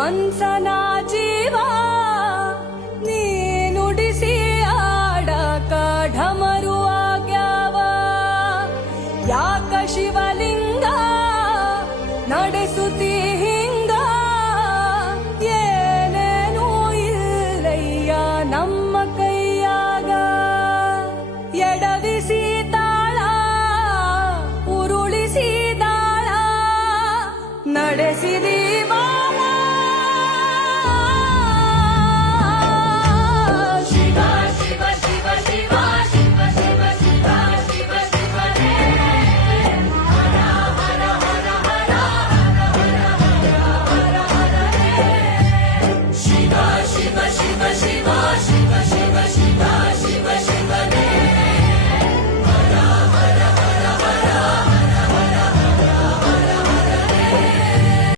ಮನ್ಸನ ಜೀವ ನೀ ನುಡಿಸಿ ಆಡಕ ಢಮರು ಆಗ್ಯಾವ ಯಾಕ ಶಿವಲಿಂಗ ನಡೆಸುತ್ತಿ ಹಿಂಗ ಏನೇನೂ ಇಲ್ಲಯ್ಯ ನಮ್ಮ ಕೈಯಾಗ ಎಡವಿಸಿ ತಾಳ ಉರುಳಿಸಿ ದಾಳ ನಡೆಸಿದೀವಾ